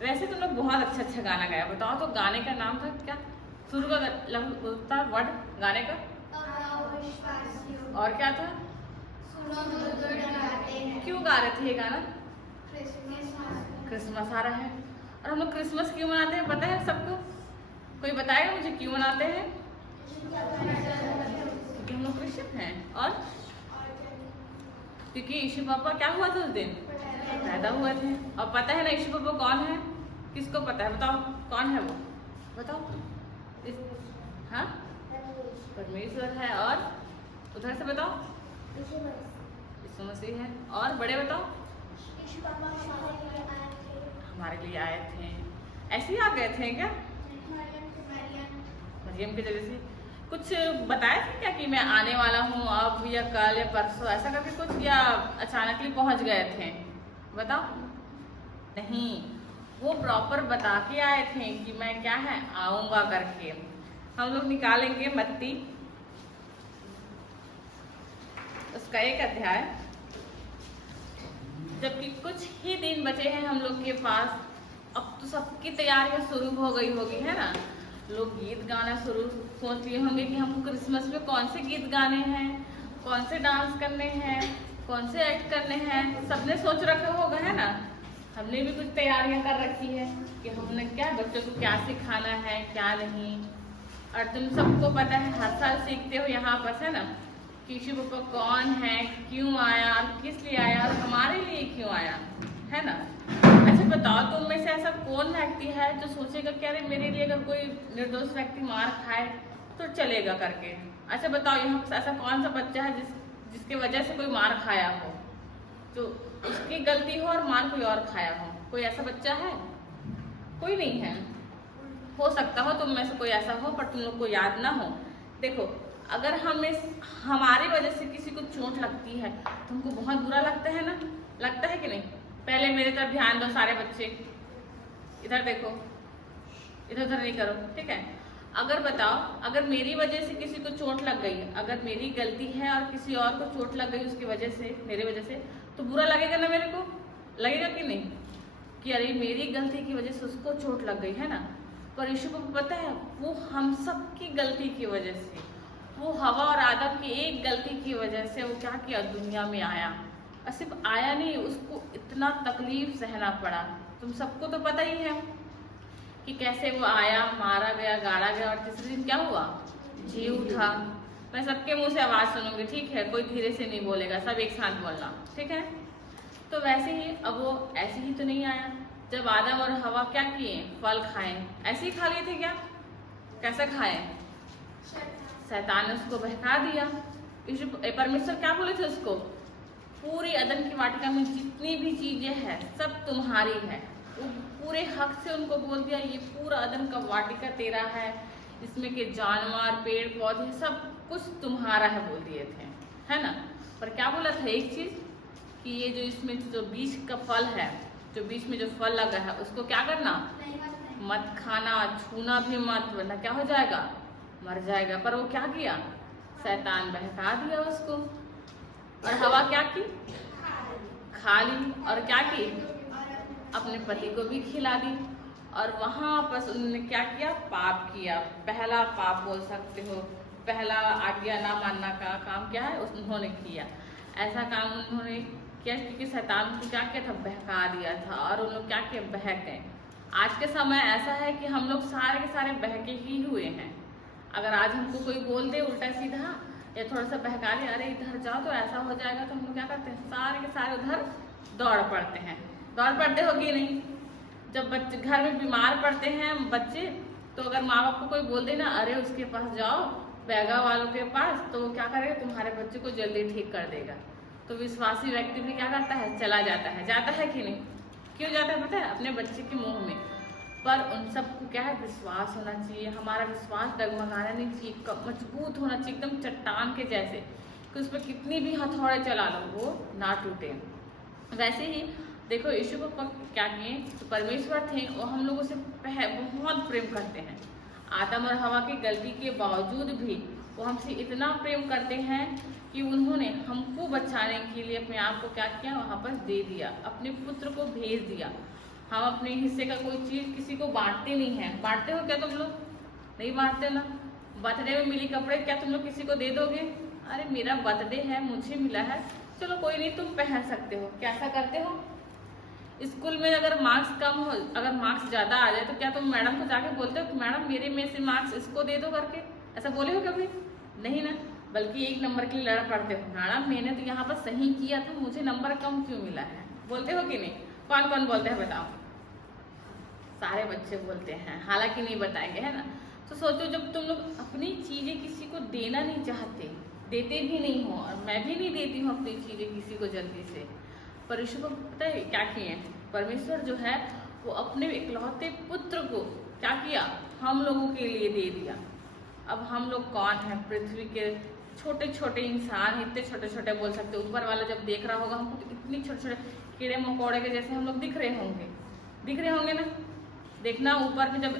वैसे तुम लोग बहुत अच्छा अच्छा गाना गाया, बताओ तो गाने का नाम था क्या? शुरू का था वर्ड गाने का और क्या था? क्यों गा रहे थे ये गाना? क्रिसमस आ रहा है और हम लोग क्रिसमस क्यों मनाते हैं पता है सबको? कोई बताएगा मुझे क्यों मनाते हैं? क्योंकि हम लोग क्रिश्चियन हैं और क्योंकि यीशु पापा क्या हुआ था उस दिन? पैदा हुए थे। और पता है ना यीशु पापा कौन है? किसको पता है बताओ कौन है वो? बताओ हाँ परमेश्वर है। और उधर से बताओ यीशु मसीह है। और बड़े बताओ हमारे लिए आए थे। ऐसे ही आ गए थे क्या? मरियम की जगह से कुछ बताया था क्या कि मैं आने वाला हूँ अब या कल या परसों ऐसा करके कुछ, या अचानक ही पहुंच गए थे? बताओ। नहीं, वो प्रॉपर बता के आए थे कि मैं क्या है आऊंगा करके। हम लोग निकालेंगे मत्ती उसका 1 अध्याय, जबकि कुछ ही दिन बचे हैं हम लोग के पास। अब तो सबकी तैयारियां शुरू हो गई होगी है ना। लोग गीत गाना शुरू सोच लिए होंगे कि हमको क्रिसमस में कौन से गीत गाने हैं, कौन से डांस करने हैं, कौन से एक्ट करने हैं, सबने सोच रखा होगा है ना। हमने भी कुछ तैयारियां कर रखी है कि हमने क्या बच्चों को क्या सिखाना है क्या नहीं। और तुम सबको पता है हर साल सीखते हो यहाँ पर है ना कि यीशु पापा कौन है, क्यों आया, किस लिए आया और हमारे लिए क्यों आया है ना। अच्छा बताओ तुम में से ऐसा कौन व्यक्ति है जो सोचेगा कि अरे मेरे लिए अगर कोई निर्दोष व्यक्ति मार खाए तो चलेगा करके? अच्छा बताओ यहाँ पर ऐसा कौन सा बच्चा है जिसके वजह से कोई मार खाया हो, तो उसकी गलती हो और मार कोई और खाया हो? कोई ऐसा बच्चा है? कोई नहीं है। हो सकता हो तुम में से कोई ऐसा हो पर तुम लोग को याद ना हो। देखो अगर हमारी वजह से किसी को चोट लगती है तो हमको बहुत बुरा लगता है ना, लगता है कि नहीं? पहले मेरे तरफ ध्यान दो सारे बच्चे, इधर देखो, इधर उधर नहीं करो ठीक है। अगर बताओ अगर मेरी वजह से किसी को चोट लग गई, अगर मेरी गलती है और किसी और को चोट लग गई उसकी वजह से, मेरी वजह से, तो बुरा लगेगा ना मेरे को? लगेगा कि नहीं कि अरे मेरी गलती की वजह से उसको चोट लग गई है ना। पर यीशु को पता है वो हम सब की गलती की वजह से, वो हवा और आदम की एक गलती की वजह से वो क्या किया दुनिया में आया। और सिर्फ आया नहीं, उसको इतना तकलीफ सहना पड़ा। तुम सबको तो पता ही है कि कैसे वो आया, मारा गया, गाड़ा गया और तीसरे दिन क्या हुआ? जी उठा। मैं सबके मुंह से आवाज सुनूंगी ठीक है, कोई धीरे से नहीं बोलेगा, सब एक साथ बोलना ठीक है। तो वैसे ही अब वो ऐसे ही तो नहीं आया। जब आदम और हवा क्या किए, फल खाए, ऐसे ही खा लिए थे क्या? कैसे खाए? शैतान ने उसको बहका दिया। परमेश्वर क्या बोले थे उसको? पूरी अदन की वाटिका में जितनी भी चीजें हैं सब तुम्हारी है। वो पूरे हक से उनको बोल दिया ये पूरा अदन का वाटिका तेरा है, इसमें के जानवर पेड़ पौधे सब कुछ तुम्हारा है बोल दिए थे है ना। पर क्या बोला था एक चीज कि ये जो इसमें जो बीच का फल है, जो बीच में जो फल लगा है उसको क्या करना? मत खाना, छूना भी मत वरना क्या हो जाएगा? मर जाएगा। पर वो क्या किया? शैतान बहका दिया उसको। और हवा क्या की? खा ली। और क्या की? अपने पति को भी खिला दी। और वहां पर उन्होंने क्या किया? पाप किया। पहला पाप बोल सकते हो, पहला आज्ञा ना मानना का काम क्या है उन्होंने किया। ऐसा काम उन्होंने किया क्योंकि शैतान को क्या किया था? बहका दिया था। और उन लोग क्या किया? बहक गए। आज के समय ऐसा है कि हम लोग सारे के सारे बहके ही हुए हैं। अगर आज हमको कोई बोल दे उल्टा सीधा या थोड़ा सा बहका ले, अरे इधर जाओ तो ऐसा हो जाएगा, तो हम लोग क्या करते हैं? सारे के सारे उधर दौड़ पड़ते हैं। दौड़ पड़ते होगी नहीं? जब बच्चे घर में बीमार पड़ते हैं बच्चे, तो अगर माँ बाप को कोई बोल दे ना अरे उसके पास जाओ बैगा वालों के पास, तो वो क्या करेगा? तुम्हारे बच्चे को जल्दी ठीक कर देगा। तो विश्वासी व्यक्ति भी क्या करता है? चला जाता है। जाता है कि नहीं? क्यों जाता है पता है? अपने बच्चे के मुंह में। पर उन सबको क्या है? विश्वास होना चाहिए। हमारा विश्वास डगमगाना नहीं चाहिए, मजबूत होना चाहिए एकदम चट्टान के जैसे कि उस पर कितनी भी हथौड़े चला लो वो ना टूटे। वैसे ही देखो यीशु को क्या किए? तो परमेश्वर थे और हम लोगों से बहुत प्रेम करते हैं। आदम और हवा की गलती के बावजूद भी वो हमसे इतना प्रेम करते हैं कि उन्होंने हमको बचाने के लिए अपने आप को क्या किया? वहाँ पर दे दिया, अपने पुत्र को भेज दिया। हम अपने हिस्से का कोई चीज किसी को बांटते नहीं है। बांटते हो क्या तुम लोग? नहीं बांटते ना। बर्थडे में मिली कपड़े क्या तुम लोग किसी को दे दोगे? अरे मेरा बर्थडे है, मुझे मिला है, चलो कोई नहीं, तुम पहन सकते हो। कैसा करते हो? स्कूल में अगर मार्क्स कम हो, अगर मार्क्स ज्यादा आ जाए तो क्या तुम मैडम को जाके बोलते हो मैडम मेरे में से मार्क्स इसको दे दो करके? ऐसा बोले हो कभी? नहीं ना। बल्कि 1 नंबर के लिए लड़ पड़ते हो, मैडम मैंने तो यहाँ पर सही किया था, मुझे नंबर कम क्यों मिला है? बोलते हो कि नहीं? कौन कौन बोलते हैं बताओ? सारे बच्चे बोलते हैं, हालांकि नहीं बताएंगे, है ना। तो सोचो जब तुम लोग अपनी चीजें किसी को देना नहीं चाहते, देते भी नहीं हो, और मैं भी नहीं देती हूँ अपनी चीजें किसी को जल्दी से। परमेश्वर को पता है क्या किए? परमेश्वर जो है वो अपने इकलौते पुत्र को क्या किया? हम लोगों के लिए दे दिया। अब हम लोग कौन है? पृथ्वी के छोटे छोटे इंसान, इतने छोटे छोटे बोल सकते, ऊपर वाला जब देख रहा होगा हमको तो इतनी छोटे छोटे कीड़े मकोड़े के जैसे हम लोग दिख रहे होंगे, दिख रहे होंगे ना। देखना ऊपर में जब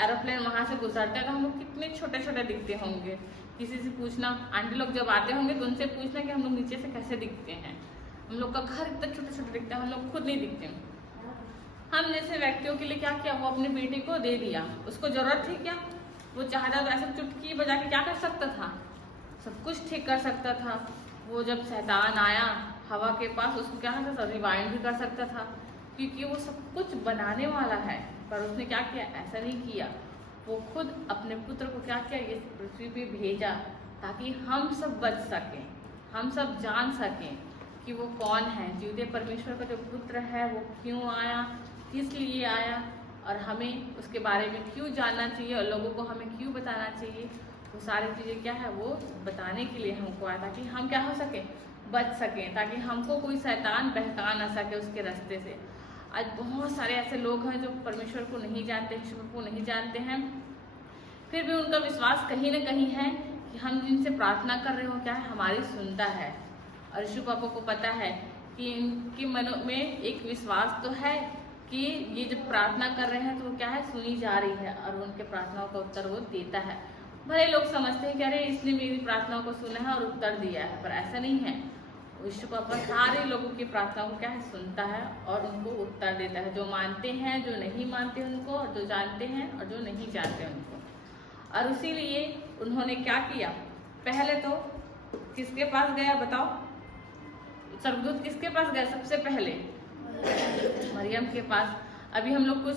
एरोप्लेन वहां से गुजरता है तो हम लोग कितने छोटे छोटे दिखते होंगे। किसी से पूछना, आंटी लोग जब आते होंगे तो उनसे पूछना कि हम लोग नीचे से कैसे दिखते हैं। हम लोग का घर इतना छोटे छोटे दिखता है, हम लोग खुद नहीं दिखते। हम जैसे व्यक्तियों के लिए क्या किया? वो अपने बेटे को दे दिया। उसको जरूरत थी क्या? वो चाहता तो ऐसे चुटकी बजा के क्या कर सकता था? सब कुछ ठीक कर सकता था। वो जब शैतान आया हवा के पास, उसको क्या करता था? रिवाइंड भी कर सकता था, क्योंकि वो सब कुछ बनाने वाला है। पर उसने क्या किया? ऐसा नहीं किया। वो खुद अपने पुत्र को क्या किया? ये पृथ्वी पे भेजा ताकि हम सब बच सकें, हम सब जान सकें कि वो कौन है। जीवते परमेश्वर का जो पुत्र है वो क्यों आया, किस लिए आया, और हमें उसके बारे में क्यों जानना चाहिए, और लोगों को हमें क्यों बताना चाहिए। वो सारी चीज़ें क्या है वो बताने के लिए हमको आया, ताकि हम क्या हो सके? बच सकें, ताकि हमको कोई शैतान बहका ना सके उसके रास्ते से। आज बहुत सारे ऐसे लोग हैं जो परमेश्वर को नहीं जानते, ईश्वर को नहीं जानते हैं, फिर भी उनका विश्वास कहीं ना कहीं है कि हम जिनसे प्रार्थना कर रहे हो क्या है? हमारी सुनता है। और यीशु पापा को पता है कि इनके मनों में एक विश्वास तो है कि ये जब प्रार्थना कर रहे हैं तो वो क्या है? सुनी जा रही है, और उनके प्रार्थनाओं का उत्तर वो देता है। भले लोग समझते हैं कि अरे इसने मेरी प्रार्थनाओं को सुना है और उत्तर दिया है, पर ऐसा नहीं है। यीशु पापा सारे लोगों की प्रार्थनाओं को क्या है? सुनता है और उनको उत्तर देता है। जो मानते हैं, जो नहीं मानते उनको, और जो जानते हैं और जो नहीं जानते उनको। और इसीलिए उन्होंने क्या किया? पहले तो किसके पास गया बताओ? स्वर्गदूत किसके पास गया सबसे पहले? मरियम के पास। अभी हम लोग कुछ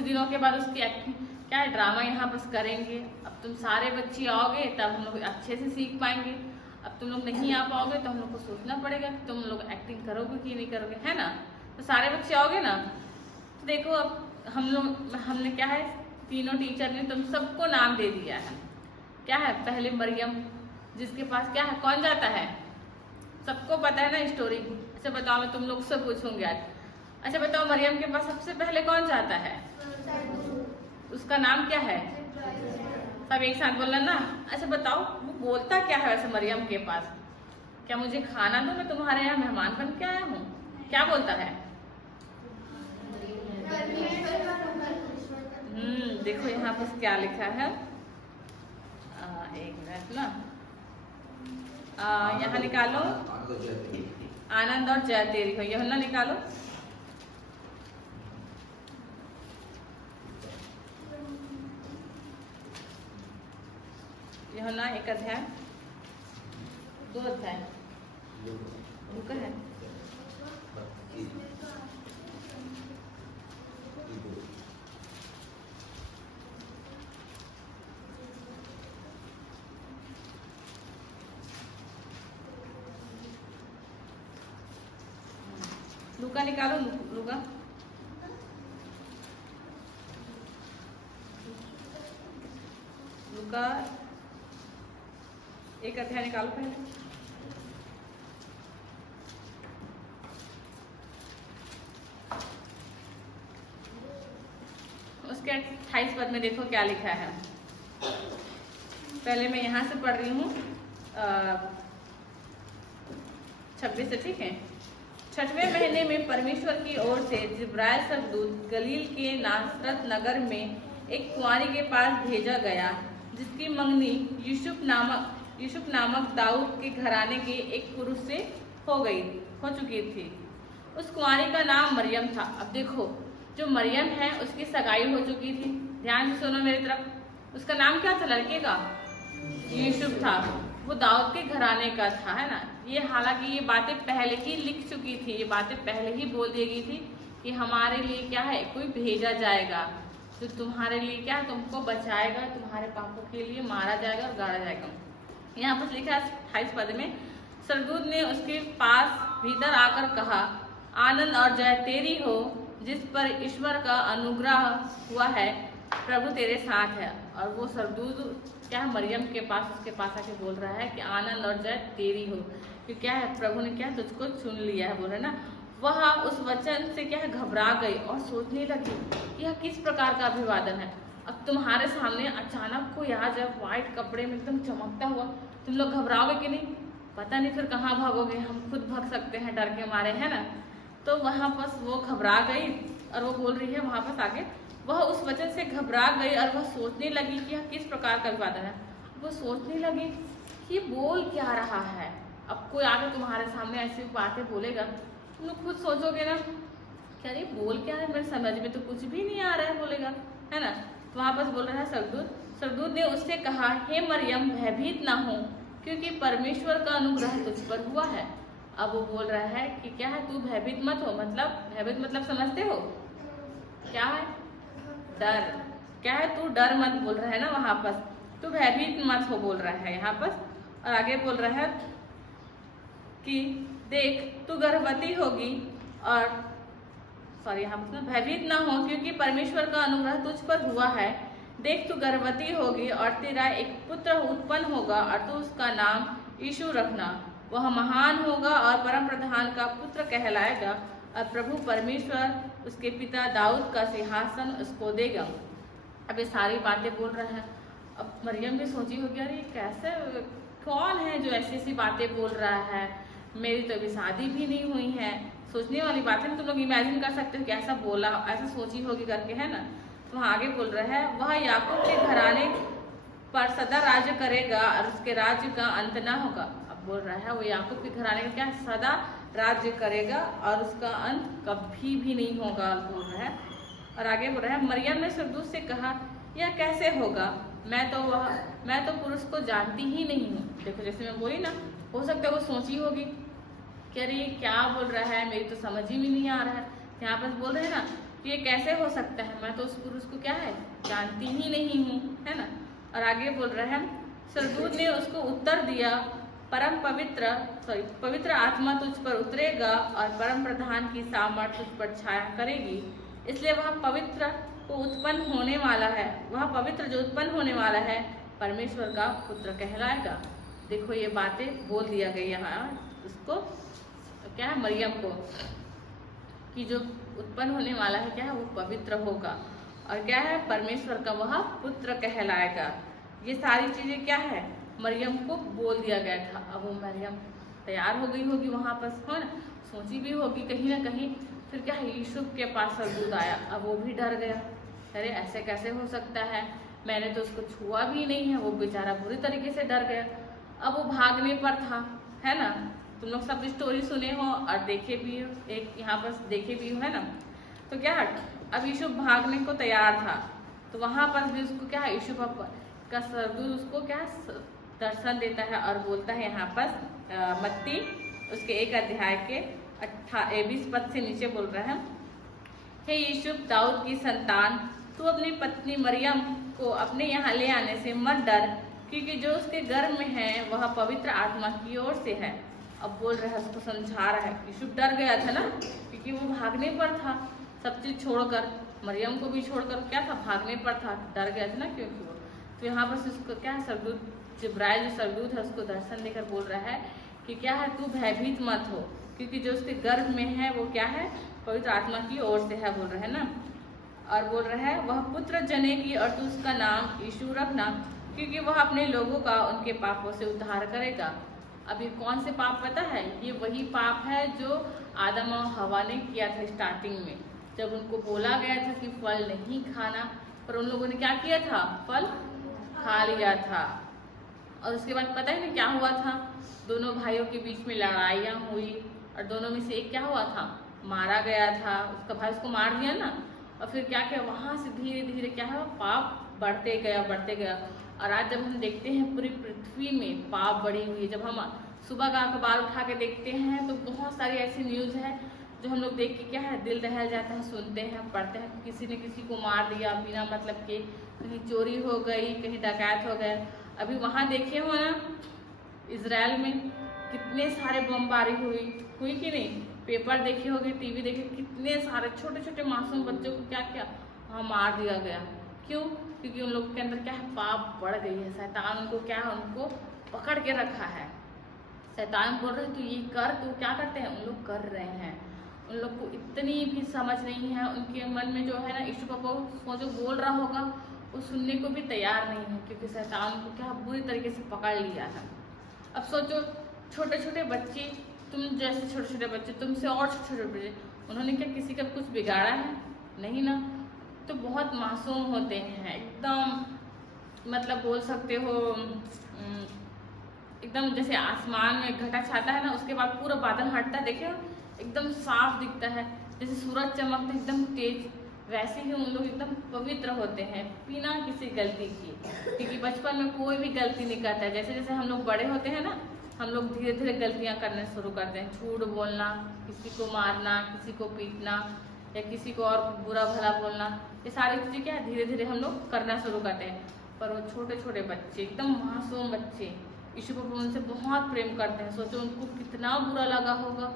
दिनों के बाद उसकी क्या है ड्रामा यहाँ बस करेंगे। अब तुम सारे बच्चे आओगे तब हम लोग अच्छे से सीख पाएंगे। अब तुम लोग नहीं आ पाओगे तो हम लोग को सोचना पड़ेगा कि तुम लोग एक्टिंग करोगे कि नहीं करोगे, है ना। तो सारे बच्चे आओगे ना, तो देखो अब हमने क्या है, तीनों टीचर ने तुम सबको नाम दे दिया है। क्या है? पहले मरियम, जिसके पास क्या है, कौन जाता है? सबको पता है ना स्टोरी। अच्छा बताओ, मैं तुम लोग से पूछूंगी आज। अच्छा बताओ, मरियम के पास सबसे पहले कौन जाता है? उसका नाम क्या है? सब एक साथ बोलना ना। अच्छा बताओ, वो बोलता क्या है वैसे मरियम के पास? क्या मुझे खाना दो, मैं तुम्हारे यहाँ मेहमान बन के आया हूँ? क्या बोलता है? देखो यहाँ पर क्या लिखा है, एक मिनट ना, यहाँ निकालो, आनंद और जय तेरी हो, यूहन्ना निकालो। यूहन्ना 1 अध्याय 2 अध्याय रुका है। लूका निकालो, लूका लूका 1 अध्याय निकालो पहले। उसके 28 पद में देखो क्या लिखा है। पहले मैं यहाँ से पढ़ रही हूँ 26 से, ठीक है। 6वें महीने में परमेश्वर की ओर से जिब्राइल स्वर्गदूत गलील के नासरत नगर में एक कुंवारी के पास भेजा गया, जिसकी मंगनी यूसुफ नामक दाऊद के घराने के एक पुरुष से हो चुकी थी। उस कुंवारी का नाम मरियम था। अब देखो, जो मरियम है उसकी सगाई हो चुकी थी, ध्यान से सुनो मेरी तरफ। उसका नाम क्या था लड़के का? यूसुफ था। वो दाऊद के घराने का था, है ना। ये हालांकि ये बातें पहले ही लिख चुकी थी, ये बातें पहले ही बोल दी गई थी कि हमारे लिए क्या है, कोई भेजा जाएगा तो तुम्हारे लिए क्या है, तुमको बचाएगा, तुम्हारे पापों के लिए मारा जाएगा और गाड़ा जाएगा। यहाँ पर लिखा है 28 पद में, सरदूत ने उसके पास भीतर आकर कहा, आनंद और जय तेरी हो जिस पर ईश्वर का अनुग्रह हुआ है, प्रभु तेरे साथ है। और वो सरदूत क्या है, मरियम के पास, उसके पास आके बोल रहा है कि आनंद और जय तेरी हो, कि क्या है, प्रभु ने क्या तुझको चुन लिया है, बोल रहे ना। वह उस वचन से क्या है, घबरा गई और सोचने लगी यह किस प्रकार का अभिवादन है। अब तुम्हारे सामने अचानक कोई आ जाए व्हाइट कपड़े में एकदम चमकता हुआ, तुम लोग घबराओगे कि नहीं? पता नहीं फिर कहाँ भागोगे, हम खुद भाग सकते हैं डर के मारे, है ना। तो वहां पर वो घबरा गई और वो बोल रही है वहां पर आगे, वह उस वचन से घबरा गई और वह सोचने लगी कि यह किस प्रकार का अभिवादन है। वो सोचने लगी कि बोल क्या रहा है। अब कोई आके तुम्हारे सामने ऐसी बातें बोलेगा, तुम लोग खुद सोचोगे ना, क्या ये बोल क्या है, मेरे समझ में तो कुछ भी नहीं आ रहा है, बोलेगा, है ना। तो वहां पर बोल रहा है सरदूत ने उससे कहा, हे मरियम भयभीत ना हो, क्योंकि परमेश्वर का अनुग्रह तुझ पर हुआ है। अब वो बोल रहा है कि क्या है, तू भयभीत मत हो। मतलब भयभीत मतलब समझते हो क्या है? डर। क्या है, तू डर मत, बोल रहा है ना वहां पर, तू भयभीत मत हो, बोल रहा है यहाँ पर। और आगे बोल रहा है कि देख तू गर्भवती होगी और यहाँ पर भयभीत ना हो, क्योंकि परमेश्वर का अनुग्रह तुझ पर हुआ है। देख तू गर्भवती होगी और तेरा एक पुत्र उत्पन्न होगा और तू उसका नाम यीशु रखना। वह महान होगा और परम प्रधान का पुत्र कहलाएगा और प्रभु परमेश्वर उसके पिता दाऊद का सिंहासन उसको देगा। अब ये सारी बातें बोल रहा है। अब मरियम भी सोची होगी, अरे कैसे, कौन है जो ऐसी ऐसी बातें बोल रहा है, मेरी तो अभी शादी भी नहीं हुई है। सोचने वाली बात है ना, तुम लोग इमेजिन कर सकते हो कि ऐसा बोला, ऐसा सोची होगी करके, है ना। तो वहाँ आगे बोल रहा है, वह याकूब के घराने पर सदा राज्य करेगा और उसके राज्य का अंत ना होगा। अब बोल रहा है वो याकूब के घराने का क्या सदा राज्य करेगा और उसका अंत कभी भी नहीं होगा, बोल रहा है। और आगे बोल रहा है, मरियम ने सरदूत से कहा, यह कैसे होगा, मैं तो पुरुष को जानती ही नहीं हूँ। देखो जैसे मैं बोली ना, हो सकता है वो सोची होगी कि अरे ये क्या बोल रहा है, मेरी तो समझ ही में नहीं आ रहा है। यहाँ पर बोल रहे हैं ना कि ये कैसे हो सकता है, मैं तो उस पुरुष को क्या है जानती ही नहीं हूँ, है ना। और आगे बोल रहे हैं, सरदूत ने उसको उत्तर दिया, पवित्र आत्मा तुझ पर उतरेगा और परम प्रधान की सामर्थ तुझ पर छाया करेगी, इसलिए वह पवित्र जो उत्पन्न होने वाला है परमेश्वर का पुत्र कहलाएगा। देखो ये बातें बोल दिया गया यहाँ उसको, क्या है, मरियम को, कि जो उत्पन्न होने वाला है क्या है, वो पवित्र होगा और क्या है, परमेश्वर का वह पुत्र कहलाएगा। ये सारी चीजें क्या है, मरियम को बोल दिया गया था। अब वो मरियम तैयार हो गई होगी वहां पर, है ना, सोची भी होगी कहीं ना कहीं। फिर क्या है, यूसुफ के पास सरदूत आया, अब वो भी डर गया, अरे ऐसे कैसे हो सकता है, मैंने तो उसको छुआ भी नहीं है। वो बेचारा बुरी तरीके से डर गया। अब वो भागने पर था, है ना। तुम लोग सब स्टोरी सुने हो और देखे भी हो, एक यहाँ पर देखे भी हो, है ना। तो क्या है, अब यूसुफ भागने को तैयार था, तो वहां पर भी उसको क्या है, यूसुफ का सरदूत उसको क्या दर्शन देता है और बोलता है यहाँ पर मत्ती उसके 1 अध्याय के 20 पद से नीचे बोल रहा है, हे यूसुफ दाऊद की संतान, तू अपनी पत्नी मरियम को अपने यहाँ ले आने से मत डर, क्योंकि जो उसके गर्भ में है वह पवित्र आत्मा की ओर से है। अब बोल रहा है, उसको समझा रहा है। यूसुफ डर गया था ना, क्योंकि वो भागने पर था, सब चीज छोड़कर, मरियम को भी छोड़कर क्या था, भागने पर था, डर गया था ना, क्योंकि वो। तो यहाँ पर उसको क्या है, सरदूत जिब्राइल जो सरदूत है उसको दर्शन देकर बोल रहा है कि क्या है, तू भयभीत मत हो, क्योंकि जो उसके गर्भ में है वो क्या है, पवित्र आत्मा की ओर से है, बोल रहा है ना। और बोल रहा है, वह पुत्र जनेगी और तू उसका नाम यीशु रखना, क्योंकि वह अपने लोगों का उनके पापों से उद्धार करेगा। अब ये कौन से पाप पता है, ये वही पाप है जो आदम और हवा ने किया था स्टार्टिंग में, जब उनको बोला गया था कि फल नहीं खाना, पर उन लोगों ने क्या किया था, फल खा लिया था। और उसके बाद पता है ना क्या हुआ था, दोनों भाइयों के बीच में लड़ाइयाँ हुई और दोनों में से एक क्या हुआ था, मारा गया था, उसका भाई उसको मार दिया ना, और फिर क्या किया, वहाँ से धीरे धीरे क्या है, पाप बढ़ते गया। और आज जब हम देखते हैं पूरी पृथ्वी में पाप बढ़ी हुई है, जब हम सुबह का अखबार उठा के देखते हैं तो बहुत सारी ऐसी न्यूज़ है जो हम लोग देख के क्या है, दिल दहल जाता है, सुनते हैं, पढ़ते हैं, किसी ने किसी को मार दिया बिना मतलब के, कहीं चोरी हो गई, कहीं डकैत हो गए। अभी वहाँ देखे हो ना, इजराइल में कितने सारे बमबारी हुई कि नहीं, पेपर देखे होगे, टीवी देखे, कितने सारे छोटे छोटे मासूम बच्चों को क्या क्या वहाँ मार दिया गया। क्यों? क्योंकि उन लोगों के अंदर क्या है, पाप बढ़ गई है, शैतान उनको क्या है, उनको पकड़ के रखा है। शैतान बोल रहे हैं तू ये कर, तो क्या करते हैं, उन लोग कर रहे हैं। उन लोग को इतनी भी समझ नहीं है, उनके मन में जो है ना, यीशु पापा वो जो बोल रहा होगा वो सुनने को भी तैयार नहीं है, क्योंकि शैतान को क्या बुरी तरीके से पकड़ लिया है। अब सोचो, छोटे छोटे बच्चे, तुम जैसे छोटे छोटे बच्चे, तुमसे और छोटे छोटे बच्चे, उन्होंने क्या किसी का कुछ बिगाड़ा है? नहीं ना। तो बहुत मासूम होते हैं एकदम, मतलब बोल सकते हो एकदम जैसे आसमान में घटा छाता है ना, उसके बाद पूरा बादल हटता है, देखिए एकदम साफ दिखता है, जैसे सूरज चमकता है एकदम तेज, वैसे ही उन लोग एकदम पवित्र होते हैं बिना किसी गलती की। क्योंकि बचपन में कोई भी गलती नहीं करता है, जैसे जैसे हम लोग बड़े होते हैं ना, हम लोग धीरे धीरे गलतियां करने शुरू करते हैं, झूठ बोलना, किसी को मारना, किसी को पीटना, या किसी को और बुरा भला बोलना, ये सारी चीज़ें क्या है, धीरे धीरे हम लोग करना शुरू करते हैं। पर वो छोटे छोटे बच्चे, एकदम मासूम बच्चे, यीशु पापा उनसे बहुत प्रेम करते हैं। सोचो उनको कितना बुरा लगा होगा,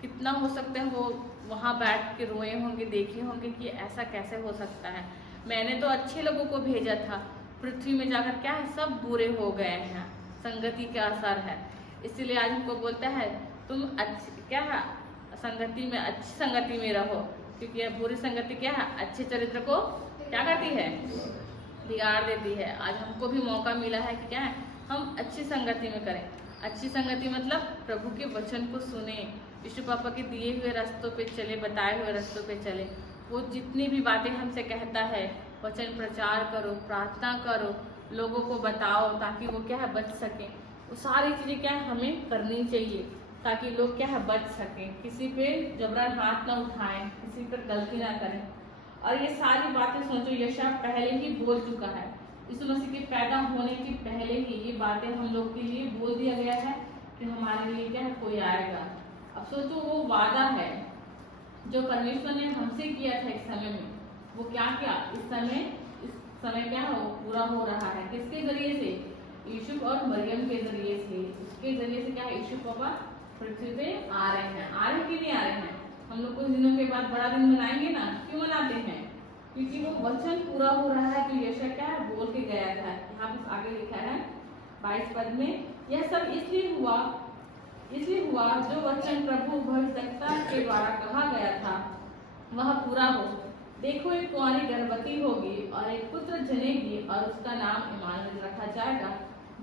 कितना हो सकता है वो वहाँ बैठ के रोए होंगे, देखे होंगे कि ऐसा कैसे हो सकता है, मैंने तो अच्छे लोगों को भेजा था, पृथ्वी में जाकर क्या है, सब बुरे हो गए हैं, संगति का असर है। इसीलिए आज हमको बोलता है तुम अच्छी क्या है, संगति में, अच्छी संगति में रहो, क्योंकि यह बुरी संगति क्या है, अच्छे चरित्र को क्या करती है, बिगाड़ देती है। आज हमको भी मौका मिला है कि क्या है, हम अच्छी संगति में करें। अच्छी संगति मतलब प्रभु के वचन को सुने, यीशु पापा के दिए हुए रास्तों पे चले, बताए हुए रास्तों पे चले। वो जितनी भी बातें हमसे कहता है, वचन प्रचार करो, प्रार्थना करो, लोगों को बताओ, ताकि वो क्या है, बच सके। वो सारी चीज़ें क्या है, हमें करनी चाहिए, ताकि लोग क्या है, बच सकें, किसी पे जबरन हाथ ना उठाएं, किसी पर गलती ना करें। और ये सारी बातें सोचो, यशायाह पहले ही बोल चुका है, यीशु मसीह के पैदा होने के पहले ही ये बातें हम लोग के लिए बोल दिया गया है कि हमारे लिए क्या है, कोई आएगा। अब सोचो वो वादा है जो परमेश्वर ने हमसे किया था एक समय में, वो क्या क्या इस समय क्या है, वो पूरा हो रहा है। किसके जरिए से? यीशु और मरियम के जरिए से। उसके जरिए से क्या है, यीशु पापा पृथ्वी पे आ रहे हैं। आ रहे कि नहीं आ रहे हैं? हम लोग कुछ दिनों के बाद बड़ा दिन मनाएंगे ना। क्यों मनाते हैं? क्योंकि वो वचन पूरा हो रहा है जो यशायाह क्या है, बोल के गया था। यहाँ पर आगे लिखा है 22 पद में, यह सब इसलिए हुआ जो वचन प्रभु भविष्यद्वक्ता के द्वारा कहा गया था वह पूरा हो। देखो, एक कुंवारी गर्भवती होगी और एक पुत्र जनेगी और उसका नाम इमानुएल रखा जाएगा,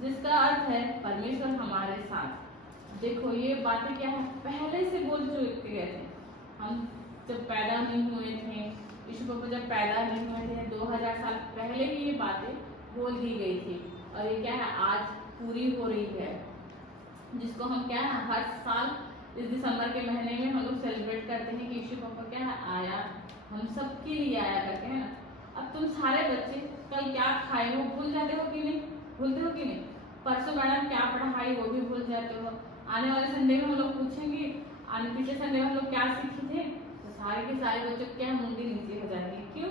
जिसका अर्थ है परमेश्वर हमारे साथ। देखो, ये बातें क्या है, पहले से बोल चुके गए थे। हम जब पैदा नहीं हुए थे, यीशु पापा जब पैदा नहीं हुए थे, 2000 साल पहले ही ये बातें बोल दी गई थी। और ये क्या है, आज पूरी हो रही है, जिसको हम क्या है, हर साल इस दिसंबर के महीने में हम लोग सेलिब्रेट करते हैं कि यीशु पापा क्या है, आया, हम सबके लिए आया करके, है ना। अब तुम सारे बच्चे कल क्या खाए हो भूल जाते हो कि नहीं? भूलते हो कि नहीं? परसों मैडम क्या पढ़ाई वो भी भूल जाते हो। आने वाले संडे में हम लोग पूछेंगे, पिछले संडे में हम लोग क्या सीखे थे, तो सारे के सारे बच्चों क्या मुंडी नीचे हो जाएगी। क्यों?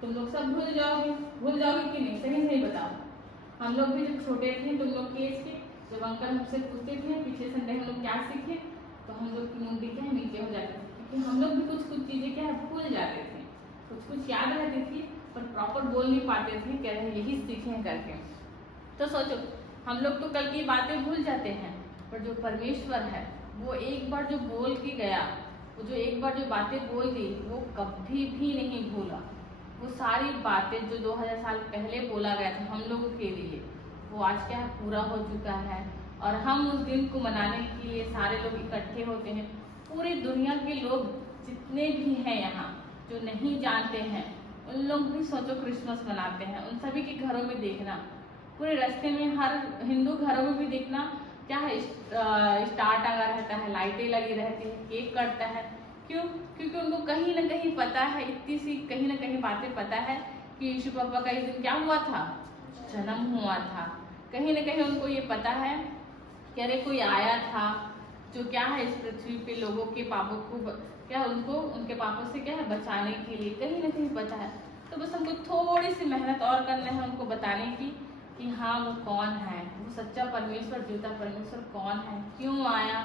तुम लोग सब भूल जाओगे कि नहीं? सही बताओ। हम लोग भी जब छोटे थे, तुम लोग के एज के, जब अंकल हमसे पूछते थे पिछले संडे हम लोग क्या सीखे, तो हम लोग की मुंडी क्या नीचे हो जाती थी, क्योंकि हम लोग भी कुछ चीजें क्या भूल जाते थे। कुछ याद रहती थी पर प्रॉपर बोल नहीं पाते थे, कह रहे यही सीखे करके। तो सोचो, हम लोग तो कल की बातें भूल जाते हैं, पर जो परमेश्वर है वो एक बार जो बोल के गया, वो जो एक बार जो बातें बोल दी, वो कभी भी नहीं भूला। वो सारी बातें जो 2000 साल पहले बोला गया था हम लोगों के लिए, वो आज क्या पूरा हो चुका है। और हम उस दिन को मनाने के लिए सारे लोग इकट्ठे होते हैं। पूरी दुनिया के लोग जितने भी हैं यहाँ, जो नहीं जानते हैं, उन लोग भी सोचो क्रिसमस मनाते हैं। उन सभी के घरों में देखना, पूरे रास्ते में हर हिंदू घरों में भी देखना क्या है, स्टार टंगा रहता है, लाइटें लगी रहती है, केक कटता है, क्यों? क्योंकि उनको कहीं ना कहीं पता है, इतनी सी कहीं ना कहीं बातें पता है कि यीशु पापा का इस दिन क्या हुआ था, जन्म हुआ था। कहीं ना कहीं उनको ये पता है कि अरे कोई आया था जो क्या है इस पृथ्वी पे लोगों के पापों को क्या उनको उनके पापों से क्या है बचाने के लिए, कहीं ना कहीं पता है। तो बस हमको थोड़ी सी मेहनत और करना है उनको बताने की कि हाँ वो कौन है, वो सच्चा परमेश्वर, झूठा परमेश्वर कौन है, क्यों आया।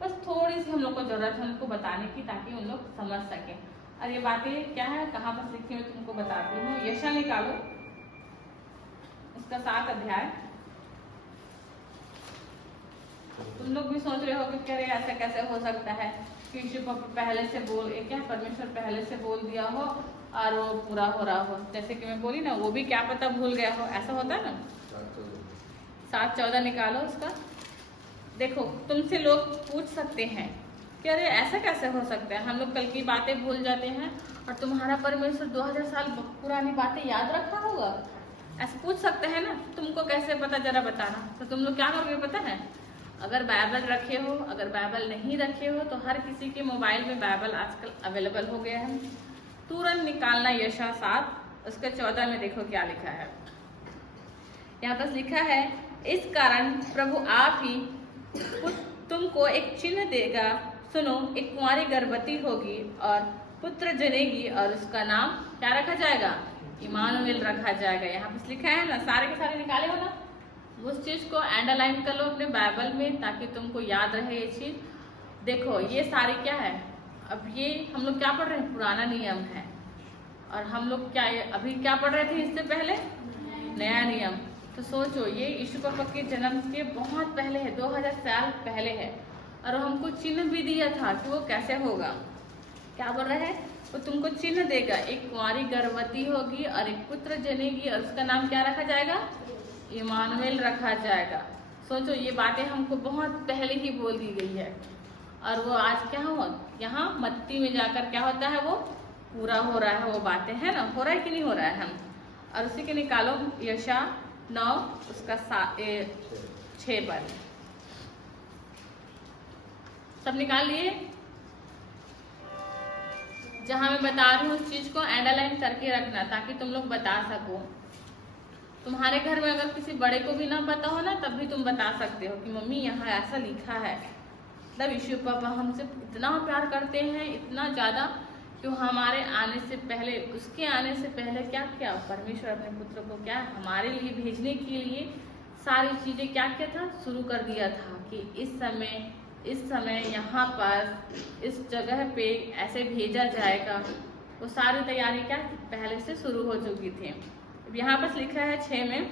बस थोड़ी सी हम लोग को जरूरत है उनको बताने की ताकि उन लोग समझ सके। और ये बातें क्या है, कहाँ पर लिखी मैं तुमको बताती हूँ। यशा निकालो, उसका 7 अध्याय। तुम लोग भी सोच रहे हो कि अरे ऐसा कैसे हो सकता है कि यीशु पापा पहले से बोल क्या परमेश्वर पहले से बोल दिया हो और वो पूरा हो रहा हो। जैसे कि मैं बोली ना, वो भी क्या पता भूल गया हो, ऐसा होता है ना। 7:14 निकालो उसका। देखो, तुमसे लोग पूछ सकते हैं कि अरे ऐसा कैसे हो सकता है, हम लोग कल की बातें भूल जाते हैं और तुम्हारा परमेश्वर 2000 साल पुरानी बातें याद रखा होगा, ऐसा पूछ सकते हैं ना। तुमको कैसे पता, जरा बताना। तो तुम लोग क्या करोगे पता है, अगर बाइबल रखे हो, अगर बाइबल नहीं रखे हो तो हर किसी के मोबाइल में बाइबल आजकल अवेलेबल हो गया है। तुरंत निकालना यशा 7 उसके 14 में देखो क्या लिखा है। यहाँ पर लिखा है, इस कारण प्रभु आप ही तुमको एक चिन्ह देगा, सुनो, एक कुंवारी गर्भवती होगी और पुत्र जनेगी और उसका नाम क्या रखा जाएगा, इमानुएल रखा जाएगा। यहाँ पर लिखा है ना, सारे के सारे निकाले हो ना, उस चीज को अंडरलाइन कर लो अपने बाइबल में ताकि तुमको याद रहे ये चीज। देखो ये सारे क्या है, अब ये हम लोग क्या पढ़ रहे हैं, पुराना नियम है। और हम लोग क्या अभी क्या पढ़ रहे थे इससे पहले, नया नियम। तो सोचो ये यीशु पापा के जन्म के बहुत पहले है, 2000 साल पहले है। और हमको चिन्ह भी दिया था कि वो कैसे होगा। क्या बोल रहे हैं, वो तुमको चिन्ह देगा, एक कुंवारी गर्भवती होगी और एक पुत्र जनेगी और उसका नाम क्या रखा जाएगा, इमानुएल रखा जाएगा। सोचो ये बातें हमको बहुत पहले ही बोल दी गई है और वो आज क्या हुआ, यहाँ मत्ती में जाकर क्या होता है, वो पूरा हो रहा है। वो बातें है ना, हो रहा है कि नहीं हो रहा है हम। और उसी के निकालो यशा 9 उसका 6 पर। सब निकाल लिए। जहां मैं बता रही हूँ उस चीज को अंडरलाइन करके रखना ताकि तुम लोग बता सको। तुम्हारे घर में अगर किसी बड़े को भी ना पता हो ना, तब भी तुम बता सकते हो कि मम्मी यहाँ ऐसा लिखा है। मतलब यीशु पापा हमसे इतना प्यार करते हैं, इतना ज्यादा कि हमारे आने से पहले, उसके आने से पहले क्या किया, परमेश्वर अपने पुत्र को क्या हमारे लिए भेजने के लिए सारी चीजें क्या किया था, शुरू कर दिया था कि इस समय यहाँ पर इस जगह पे ऐसे भेजा जाएगा। वो सारी तैयारी क्या पहले से शुरू हो चुकी थी। अब यहाँ पर लिखा है 6 में,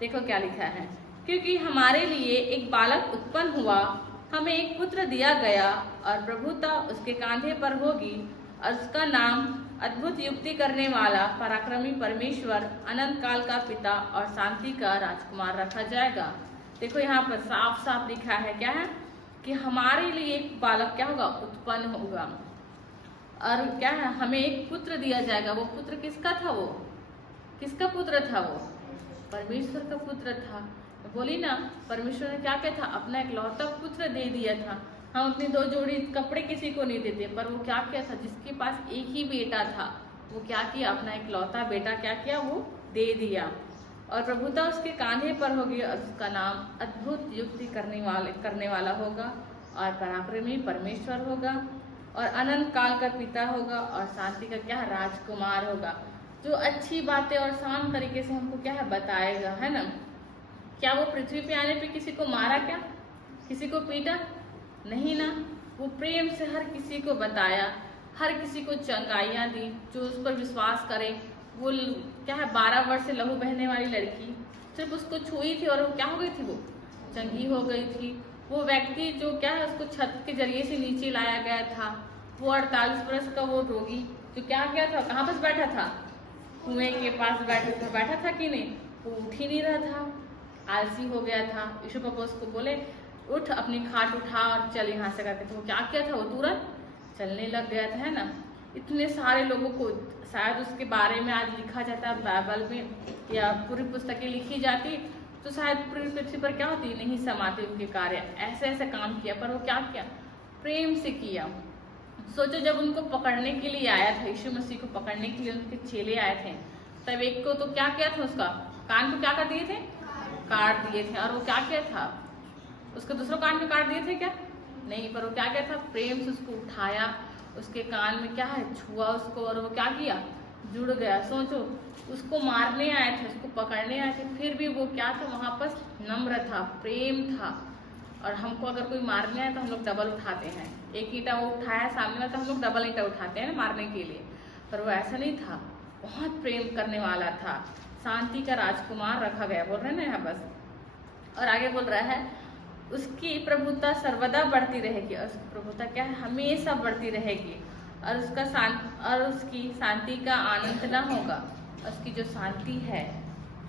देखो क्या लिखा है, क्योंकि हमारे लिए एक बालक उत्पन्न हुआ, हमें एक पुत्र दिया गया और प्रभुता उसके कांधे पर होगी और उसका नाम अद्भुत युक्ति करने वाला, पराक्रमी परमेश्वर, अनंत काल का पिता और शांति का राजकुमार रखा जाएगा। देखो यहाँ पर साफ साफ लिखा है क्या है कि हमारे लिए एक बालक क्या होगा, उत्पन्न होगा और क्या है, हमें एक पुत्र दिया जाएगा। वो पुत्र किसका था, वो किसका पुत्र था, वो परमेश्वर का पुत्र था। बोली ना, परमेश्वर ने क्या किया था, अपना इकलौता पुत्र दे दिया था। हम अपनी 2 जोड़ी कपड़े किसी को नहीं देते, पर वो क्या किया था, जिसके पास एक ही बेटा था वो क्या किया, अपना इकलौता बेटा क्या किया, वो दे दिया। और प्रभुता उसके कांधे पर होगी और उसका नाम अद्भुत युक्ति करने वाला होगा और पराक्रमी परमेश्वर होगा और अनंत काल का पिता होगा और शांति का क्या राजकुमार होगा। जो अच्छी बातें और शांत तरीके से हमको क्या है बताएगा, है ना। क्या वो पृथ्वी पे आने पे किसी को मारा, क्या किसी को पीटा, नहीं ना। वो प्रेम से हर किसी को बताया, हर किसी को चंगाइयाँ दी जो उस पर विश्वास करे। वो क्या है 12 वर्ष से लहू बहने वाली लड़की सिर्फ उसको छुई थी और वो क्या हो गई थी, वो चंगी हो गई थी। वो व्यक्ति जो क्या है उसको छत के जरिए से नीचे लाया गया था, वो 48 वर्ष का वो रोगी जो क्या गया था, कहाँ पर बैठा था, कुएं के पास बैठा था कि नहीं, वो उठ ही नहीं रहा था, आलसी हो गया था। यीशु पापा उसको बोले उठ, अपनी खाट उठा और चल यहाँ से करके। तो वो क्या किया था, वो तुरंत चलने लग गया था, है ना। इतने सारे लोगों को शायद उसके बारे में आज लिखा जाता बाइबल में या पूरी पुस्तकें लिखी जाती तो शायद पूरी पृथ्वी पर क्या होती, नहीं समाते उनके कार्य। ऐसे ऐसे काम किया, पर वो क्या किया, प्रेम से किया। सोचो जब उनको पकड़ने के लिए आया था, यीशु मसीह को पकड़ने के लिए उनके चेले आए थे, तब एक को तो क्या किया था, उसका कान को क्या कर दिए थे, काट दिए थे। और वो क्या किया था, उसके दूसरों कान में काट दिए थे क्या, नहीं, पर वो क्या किया था, प्रेम से उसको उठाया, उसके कान में क्या है, छुआ उसको, और वो क्या किया, जुड़ गया। सोचो उसको मारने आए थे, उसको पकड़ने आए थे, फिर भी वो क्या था, वहां पर नम्र था, प्रेम था। और हमको अगर कोई मारने आए तो हम लोग डबल उठाते हैं, एक ईंटा वो उठाया सामने में तो हम लोग डबल ईंटा उठाते हैं ना मारने के लिए, पर वो ऐसा नहीं था, बहुत प्रेम करने वाला था, शांति का राजकुमार रखा गया, बोल रहे हैं ना यहाँ बस। और आगे बोल रहा है उसकी प्रभुता सर्वदा बढ़ती रहेगी, और उसकी प्रभुता क्या है, हमेशा बढ़ती रहेगी, और उसकी शांति का आनंद ना होगा। उसकी जो शांति है,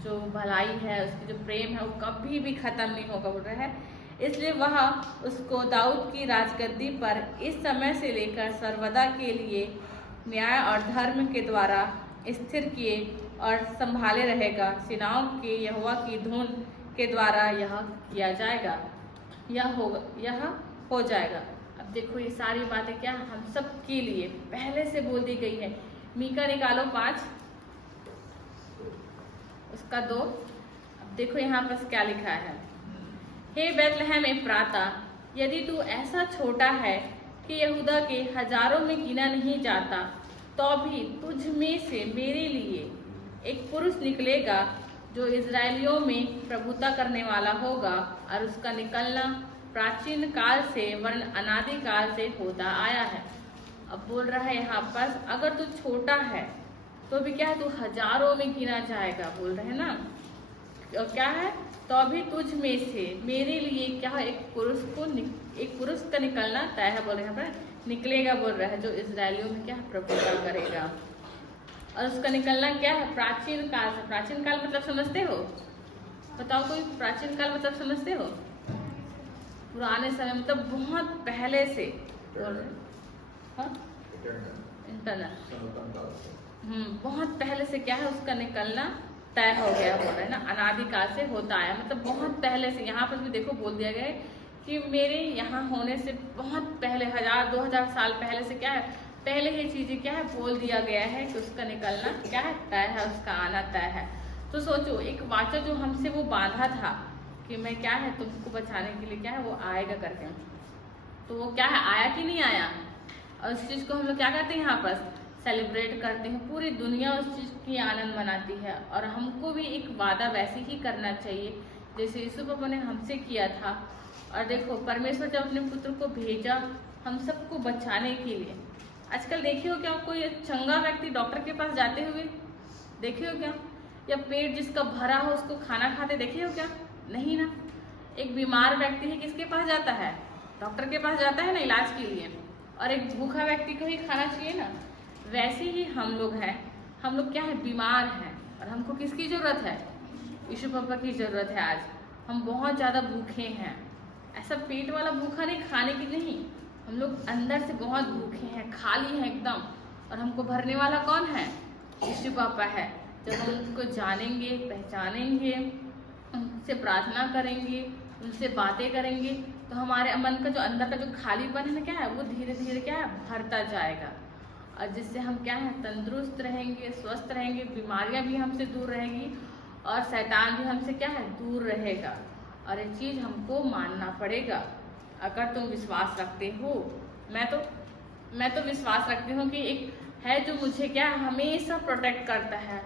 जो भलाई है, उसकी जो प्रेम है, वो कभी भी खत्म नहीं होगा, बोल रहा है। इसलिए वह उसको दाऊद की राजगद्दी पर इस समय से लेकर सर्वदा के लिए न्याय और धर्म के द्वारा स्थिर किए और संभाले रहेगा। सेनाओं के यहोवा की धुन के द्वारा यह किया जाएगा, यह हो जाएगा। अब देखो ये सारी बातें क्या हम सब के लिए पहले से बोल दी गई है। मीका निकालो 5 उसका 2। अब देखो यहाँ पर क्या लिखा है, हे बैतलहम एफ्राता, यदि तू ऐसा छोटा है कि यहूदा के हजारों में गिना नहीं जाता, तो भी तुझ में से मेरे लिए एक पुरुष निकलेगा जो इजरायलियों में प्रभुता करने वाला होगा, और उसका निकलना प्राचीन काल से वर्ण अनादि काल से होता आया है। अब बोल रहा है यहाँ पर अगर तू छोटा है तो भी क्या है, तू हजारों में गिना जाएगा, बोल रहे हैं ना। और क्या है, तो अभी तुझ में से मेरे लिए क्या है, एक पुरुष का निकलना तय है, बोल रहे हैं यहाँ पर निकलेगा, बोल रहा है, जो इजरायलियों में क्या प्रभुता करेगा। और उसका निकलना क्या है, प्राचीन काल से। प्राचीन काल मतलब समझते हो, बताओ कोई प्राचीन काल मतलब समझते हो, पुराने समय मतलब बहुत पहले से बोल रहे हैं, इंटरनल बहुत पहले से क्या है, उसका निकलना तय हो गया, बोल रहे हैं ना, अनादिकाल से होता है, मतलब बहुत पहले से। यहाँ पर भी देखो बोल दिया गया है कि मेरे यहाँ होने से बहुत पहले 1000-2000 साल पहले से क्या है, पहले ही चीजें क्या है बोल दिया गया है कि उसका निकलना क्या है तय है, उसका आना तय है। तो सोचो एक वाचा जो हमसे वो बांधा था कि मैं क्या है तुमको बचाने के लिए क्या है वो आएगा करके, तो वो क्या है आया कि नहीं आया। और उस चीज को हम लोग क्या करते हैं यहाँ पर सेलिब्रेट करते हैं, पूरी दुनिया उस चीज की आनंद मनाती है। और हमको भी एक वादा वैसे ही करना चाहिए जैसे यीशु पापा ने हमसे किया था। और देखो परमेश्वर जब अपने पुत्र को भेजा हम सबको बचाने के लिए। आजकल देखिए हो क्या कोई चंगा व्यक्ति डॉक्टर के पास जाते हुए देखे हो क्या, या पेट जिसका भरा हो उसको खाना खाते देखे हो क्या, नहीं ना। एक बीमार व्यक्ति है किसके पास जाता है, डॉक्टर के पास जाता है ना इलाज के लिए, और एक भूखा व्यक्ति को ही खाना चाहिए ना। वैसे ही हम लोग हैं, हम लोग क्या है बीमार हैं, और हमको किसकी जरूरत है, यीशु पापा की जरूरत है। आज हम बहुत ज्यादा भूखे हैं, ऐसा पेट वाला भूखा नहीं, खाने की नहीं, हम लोग अंदर से बहुत भूखे हैं, खाली हैं एकदम। और हमको भरने वाला कौन है, यीशु पापा है। जब हम उनको जानेंगे, पहचानेंगे, उनसे प्रार्थना करेंगे, उनसे बातें करेंगे, तो हमारे मन का जो अंदर का जो खालीपन है ना क्या है वो धीरे धीरे क्या है भरता जाएगा। और जिससे हम क्या है तंदुरुस्त रहेंगे, स्वस्थ रहेंगे, बीमारियां भी हमसे दूर रहेंगी, और शैतान भी हमसे क्या है दूर रहेगा। और ये चीज हमको मानना पड़ेगा। अगर तुम विश्वास रखते हो, मैं तो विश्वास रखती हूँ कि एक है जो मुझे क्या हमेशा प्रोटेक्ट करता है।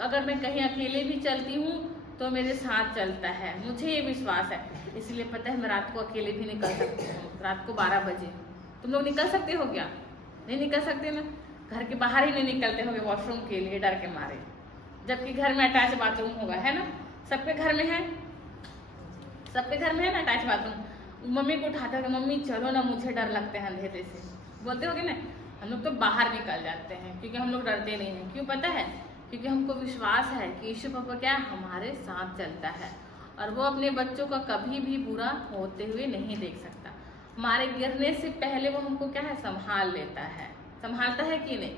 अगर मैं कहीं अकेले भी चलती हूँ तो मेरे साथ चलता है, मुझे ये विश्वास है। इसलिए पता है मैं रात को अकेले भी निकल सकती हूँ, रात को 12 बजे। तुम लोग निकल सकते हो क्या, नहीं निकल सकते ना, घर के बाहर ही नहीं निकलते होगे वॉशरूम के लिए डर के मारे, जबकि घर में अटैच बाथरूम होगा, है ना, सबके घर में है, सबके घर में है ना अटैच बाथरूम। मम्मी को उठाते हो मम्मी चलो ना मुझे डर लगता है अंधेरे से, बोलते होगे ना। हम लोग तो बाहर निकल जाते हैं क्योंकि हम लोग डरते नहीं हैं। क्यों पता है, क्योंकि हमको विश्वास है कि यीशु पापा क्या हमारे साथ चलता है, और वो अपने बच्चों का कभी भी बुरा होते हुए नहीं देख सकता। हमारे गिरने से पहले वो हमको क्या है संभाल लेता है, संभालता है कि नहीं।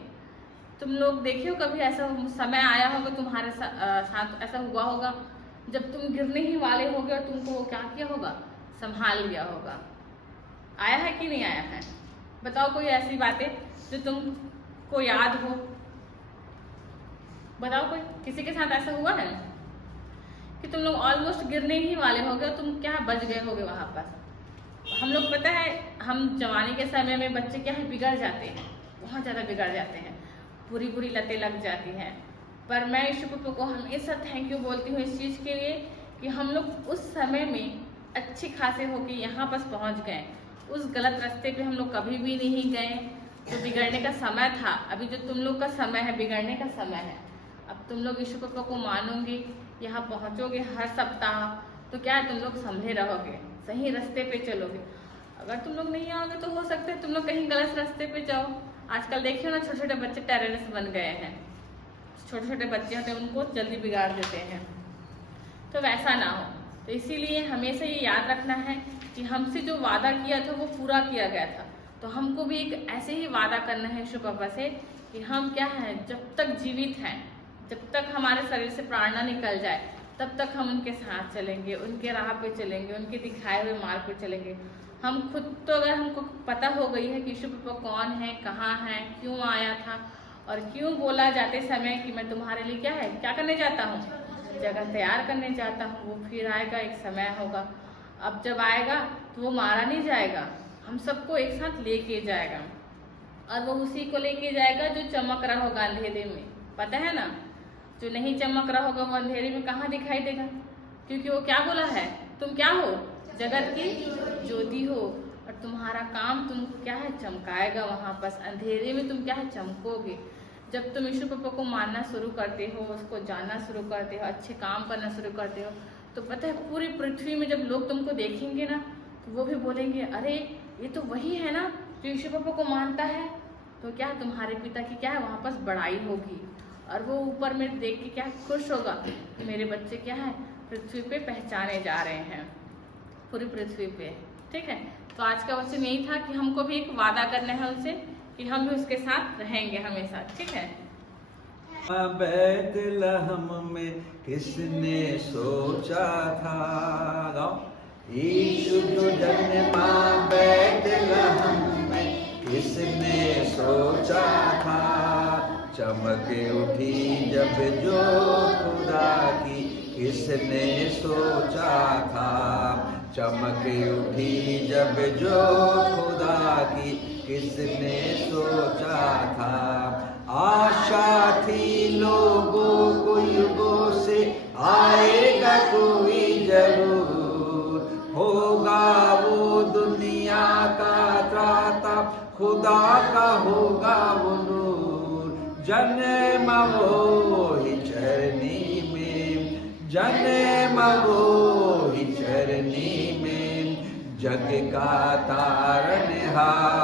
तुम लोग देखियो कभी ऐसा समय आया होगा तुम्हारे साथ ऐसा हुआ होगा जब तुम गिरने ही वाले होगे और तुमको वो क्या किया होगा, संभाल लिया होगा। आया है कि नहीं आया है, बताओ कोई ऐसी बातें जो तुमको याद हो, बताओ कोई, किसी के साथ ऐसा हुआ है कि तुम लोग ऑलमोस्ट गिरने ही वाले हो गए, तुम क्या बच गए होगे वहां पर। हम लोग पता है हम जवानी के समय में बच्चे क्या है बिगड़ जाते हैं, बहुत ज़्यादा बिगड़ जाते हैं, बुरी बुरी लतें लग जाती हैं। पर मैं ईशु पप्पा को हमेशा थैंक यू बोलती हूँ इस चीज़ के लिए कि हम लोग उस समय में अच्छे खासे होके यहाँ पर पहुँच गए। उस गलत रास्ते पे हम लोग कभी भी नहीं गए। जो बिगड़ने का समय था, अभी जो तुम लोग का समय है बिगड़ने का समय है। अब तुम लोग ईशु पप्पा को मानोगे, यहाँ पहुँचोगे हर सप्ताह, तो क्या है तुम लोग संभले रहोगे, सही रास्ते पे चलोगे। अगर तुम लोग नहीं आओगे तो हो सकता है तुम लोग कहीं गलत रास्ते पे जाओ। आजकल देखिए ना, छोटे छोटे बच्चे टेररिस्ट बन गए हैं, छोटे छोटे बच्चे होते हैं उनको जल्दी बिगाड़ देते हैं, तो वैसा ना हो। तो इसीलिए हमेशा ये याद रखना है कि हमसे जो वादा किया था वो पूरा किया गया था। तो हमको भी एक ऐसे ही वादा करना है ईशु पप्पा से कि हम क्या है, जब तक जीवित हैं, जब तक हमारे शरीर से प्राण ना निकल जाए, तब तक हम उनके साथ चलेंगे, उनके राह पे चलेंगे, उनके दिखाए हुए मार्ग पे चलेंगे। हम खुद तो अगर हमको पता हो गई है कि ईशु पप्पा कौन है, कहाँ है, क्यों आया था और क्यों बोला जाते समय कि मैं तुम्हारे लिए क्या है, क्या करने जाता हूँ, जगह तैयार करने जाता हूँ। वो फिर आएगा, एक समय होगा, अब जब आएगा तो वो मारा नहीं जाएगा, हम सबको एक साथ लेके जाएगा। और वो उसी को लेके जाएगा जो चमक रहा होगा अंधेरे में, पता है ना। जो नहीं चमक रहा होगा वो अंधेरे में कहाँ दिखाई देगा, क्योंकि वो क्या बोला है, तुम क्या हो, जगत की ज्योति हो। और तुम्हारा काम तुम क्या है, चमकाएगा वहाँ पर अंधेरे में, तुम क्या है, चमकोगे। जब तुम ईशु पप्पा को मानना शुरू करते हो, उसको जानना शुरू करते हो, अच्छे काम करना शुरू करते हो, तो पता है पूरी पृथ्वी में जब लोग तुमको देखेंगे ना, तो वो भी बोलेंगे अरे ये तो वही है ना जो ईशु पप्पा को मानता है। तो क्या तुम्हारे पिता की क्या है वहाँ पर बड़ाई होगी, और वो ऊपर में देख के क्या खुश होगा कि मेरे बच्चे क्या है पृथ्वी पे पहचाने जा रहे हैं, पूरी पृथ्वी पे। ठीक है, तो आज का वचन यही था कि हमको भी एक वादा करना है उनसे कि हम भी उसके साथ रहेंगे हमेशा। ठीक है। बैतलहम में किसने सोचा था, यीशु जो जन्मा बैतलहम में किसने सोचा था। चमक उठी जब जो खुदा की किसने सोचा था। चमक उठी जब जो खुदा की किसने सोचा था। आशा थी लोगों को युगों से आएगा कोई जरूर, होगा वो दुनिया का त्राता, खुदा का होगा वो नूर। जन्म वो ही चरनी में, जन्म वो ही चरनी में, जग का तारनहार,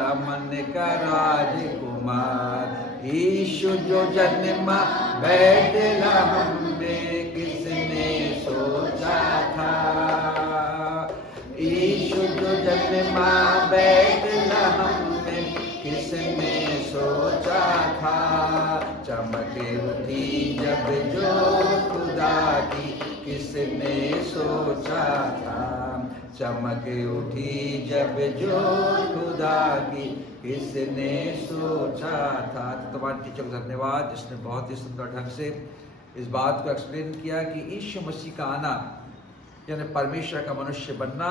अमन का राजकुमार। यीशु जो जन्मा बैतलहम में किसने सोचा था। यीशु जो जन्मा बैतलहम में किसने सोचा था। चमक उठी जब जो खुदा की किसने सोचा था। चमक उठी जब जो खुदा की किसने सोचा था। तुम्हारे टीचर को धन्यवाद जिसने बहुत ही सुंदर ढंग से इस बात को एक्सप्लेन किया कि यीशु मसीह का आना यानी परमेश्वर का मनुष्य बनना,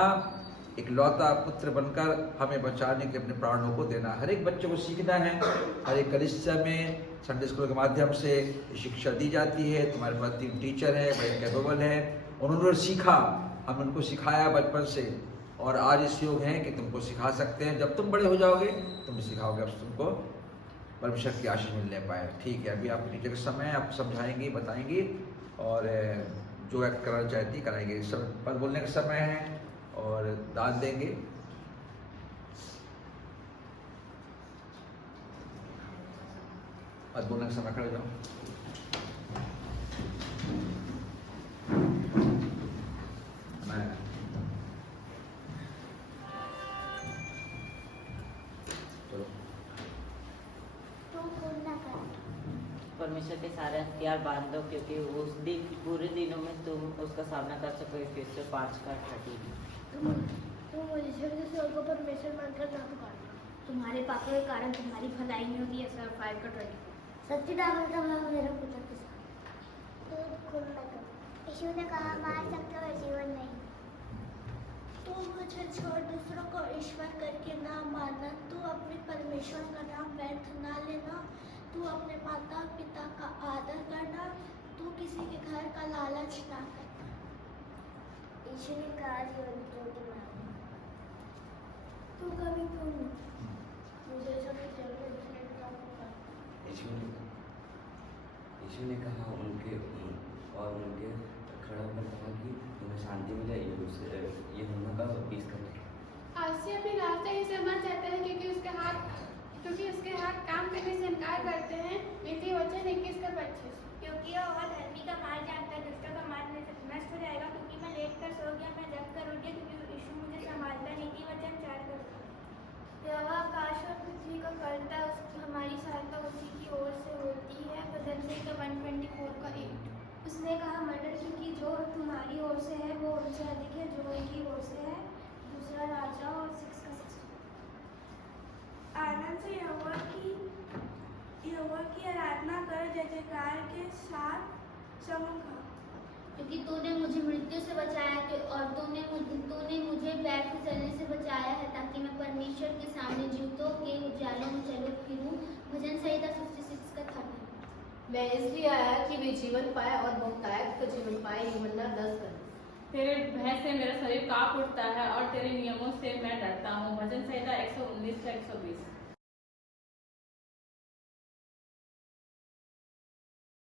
एक लौता पुत्र बनकर हमें बचाने के अपने प्राणों को देना। हर एक बच्चे को सीखना है। हर एक कलीसिया में संडे स्कूल के माध्यम से शिक्षा दी जाती है। तुम्हारे पास 3 टीचर हैं, बड़े कैपेबल हैं, उन्होंने सीखा, हमने उनको सिखाया बचपन से, और आज इस योग है कि तुमको सिखा सकते हैं। जब तुम बड़े हो जाओगे तुम भी सिखाओगे, अब तुमको परमेश्वर की आशीष मिलने पाए। ठीक है, अभी आपके टीचर का समय है, आपको समझाएंगी, बताएंगी और जो एक्ट कराना चाहती कराएंगे। सब पद बोलने का समय है और दान देंगे। पद बोलने का समय, खड़े जाओ। परमेश्वर के सारे हथियार बांध दो, क्योंकि उस दिन पूरे दिनों में तुम उसका सामना कर सको। फिर से 5 का 30 तुम मुझे परमेश्वर मानकर ना पुकारना। तुम्हारे पापों के कारण तुम्हारी भलाई नहीं होती है। सर 5 का 24। सच्चिदानंद मैं मेरे पिता के साथ दूध खुद न करो। यीशु ने कहा मार सकते हो जीवन नहीं। तू मुझे छोड़ दूसरों को ईश्वर करके ना मानना। तू अपने परमेश्वर का नाम व्यर्थ ना लेना। तू अपने माता पिता का आदर करना। तू किसी के घर का लालच ना करना। यीशु ने कहा जीवन की रोटी मांगो। तू कभी क्यों मुझे सब जरूरत है यीशु ने कहा उनके खड़ा होकर कहा कि तुम्हें शांति मिले, ये होना का 20 घंटे। आसिया अपने रास्ते ही से मर जाता है क्योंकि उसके हाथ काम करने से इनकार करते हैं। नीति वचन 21 का 25। क्योंकि यहोवा धर्मी का मार्ग जानता है, दुष्टों का मार्ग नष्ट हो जाएगा। क्योंकि मैं लेट कर सो गया, मैं जग कर उठ गया, क्योंकि यीशु मुझे संभालता है। नीति वचन 4 का 2। यहोवा आकाश और पृथ्वी का करता है, उसकी हमारी सहायता उसी की ओर से होती है। भजन संहिता 124 का 8। उसने कहा मंडल क्योंकि जो तुम्हारी ओर से है वो उनसे अधिक है जो उनकी ओर से है। दूसरा राजा और 6 का 6। आनंद से यहोवा की आराधना कर, जय जयकार के साथ समूह खाओ। क्योंकि तूने मुझे मृत्यु से बचाया और तूने मुझे बैठ के चलने से बचाया है, ताकि मैं परमेश्वर के सामने जीवितों के उजालों में चलूं फिरूं। भजन संहिता 66 का 13। मैं इसलिए आया कि वे जीवन पाए और बहुतायत का जीवन पाए। यूहन्ना 10 का। तेरे भय से मेरा शरीर कांप उठता है और तेरे नियमों से मैं डरता हूँ। भजन संहिता 119 का 120।